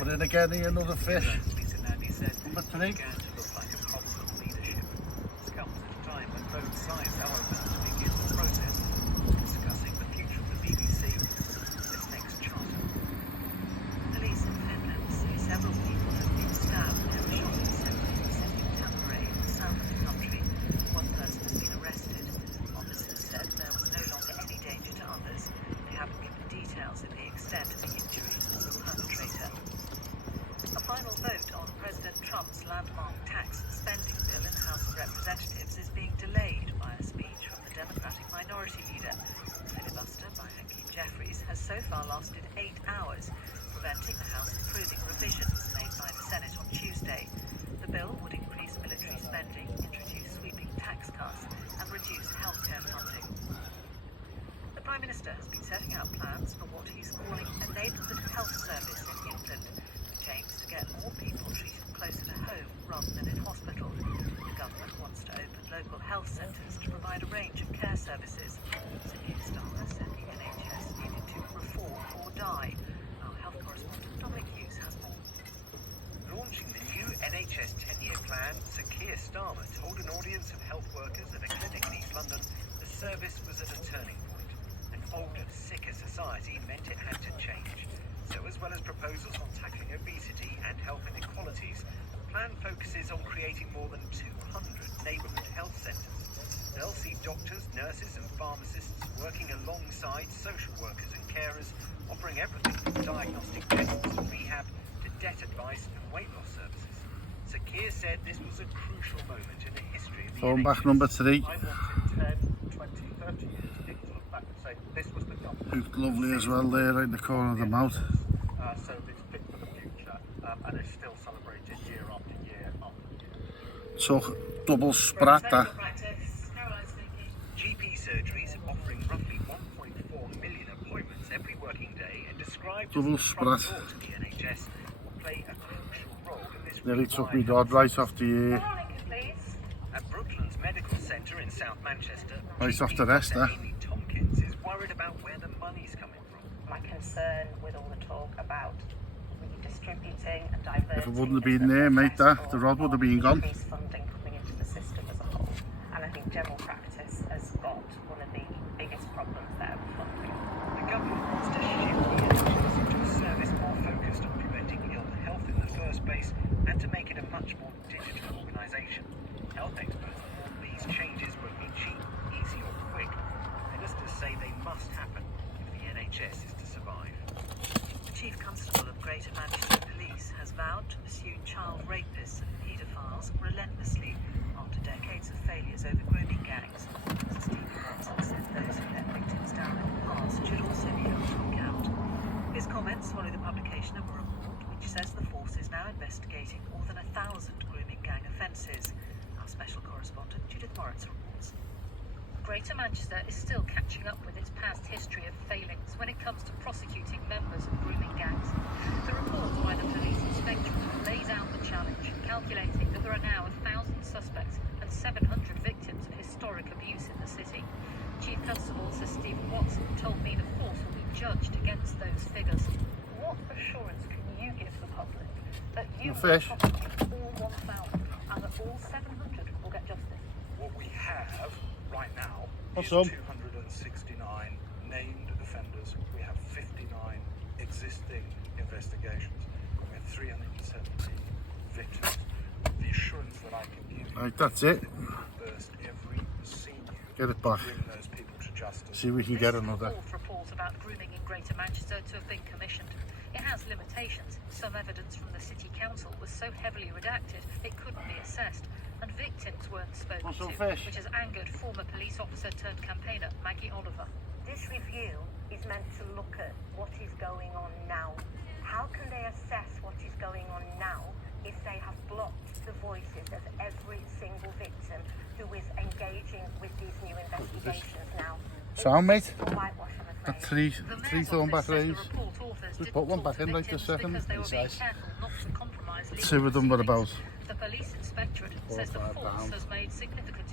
We're in again here, another fish. Number 3. Both sides are about to begin the process discussing the future of the BBC this next charter. Police in Finland say several people have been stabbed in a shopping centre in the city of Tampere in the south of the country. One person has been arrested. Officers said there was no longer any danger to others. They haven't given details of the extent of the injuries of the perpetrator. A final vote on President Trump's landmark tax and spending bill in the House of Representatives is being delayed by a speech from the Democratic Minority Leader. The filibuster by Hakeem Jeffries has so far lasted 8 hours, preventing the House approving revisions made by the Senate on Tuesday. The bill would increase military spending, introduce sweeping tax cuts, and reduce healthcare funding. The Prime Minister has been setting out plans for what he's calling a neighbourhood health service in England, which aims to get more people treated closer to home rather than in hospital. The government wants to open local health centres to provide a range of care services. Sir Keir Starmer said the NHS needed to reform or die. Our health correspondent Dominic Hughes has more. Launching the new NHS 10-year plan, Sir Keir Starmer told an audience of health workers at a clinic in East London the service was at a turning point. An older, sicker society meant it had to change. So as well as proposals on tackling obesity and health inequalities, the plan focuses on creating more than 200 neighbourhood health centres. They'll see doctors, nurses and pharmacists working alongside social workers and carers, offering everything from diagnostic tests and rehab to debt advice and weight loss services. Sir Keir said this was a crucial moment in the history of the Phone NHS. back number 3. I want in 10, 20, 30 years people to look back and say this was the government. Looked lovely as well there, right in the corner of the mouth. So it's fit for the future, and it's still celebrated year after year after year. So, double sprat that. GP surgeries offering roughly 1.4 million appointments every working day and described Double as the front sprat. door to the NHS will play a crucial role in this. Nearly took me dad right off the ear. At Brooklands Medical Centre in South Manchester, Right off the rest, Amy Tompkins is worried about where the money's coming from. My concern with all the talk about redistributing and diverting. If it wouldn't have been there, mate, the rod would have been gone. Increased funding coming into the system as a whole, and I think general practice has got one of the biggest problems there with funding. The government wants to shift the NHS into a service more focused on preventing ill health in the first place and to make it a much more digital organisation. Health experts warn these changes won't be cheap, easy or quick. Ministers say they must happen if the NHS is to survive. The Chief Constable of Greater Manchester Police has vowed to pursue child rapists and paedophiles relentlessly after decades of failures over grooming gangs. Sir Stephen Watson said those who let victims down in the past should also be held to account. His comments follow the publication of a report which says the force is now investigating more than 1,000 grooming gang offences. Our special correspondent Judith Moritz reports. Greater Manchester is still catching up with its past history of failings when it comes to prosecuting members of grooming gangs. The report by the police inspectorate lays out the challenge, calculating that there are now 1,000 suspects and 700 victims of historic abuse in the city. Chief Constable Sir Stephen Watson told me the force will be judged against those figures. What assurance can you give the public that you will Fish. prosecute all 1,000 and that all 700 will get justice? What we have right now is Awesome. 269 named offenders. We have 59 existing investigations. We have 370 victims. The assurance that I can give you Right, that's it. first every senior Get it back. bring those people to justice. See if we can get another. Fourth report about grooming in Greater Manchester to have been commissioned. It has limitations. Some evidence from the City Council was so heavily redacted it couldn't be assessed, and victims weren't spoken Want some to, fish? which has angered former police officer turned campaigner Maggie Oliver. This review is meant to look at what is going on now. How can they assess what is going on now if they have blocked the voices of every single victim who is engaging with these new investigations now? Sound, mate? It's a whitewash, I'm afraid. Got three The Mayor's thrown back office says the raised. report authors Just didn't put one talk back to in right victims this second. because they were being Size. careful not to compromise legal Two of them were about proceedings. The police inspectorate says the £4 or force £5. has made significant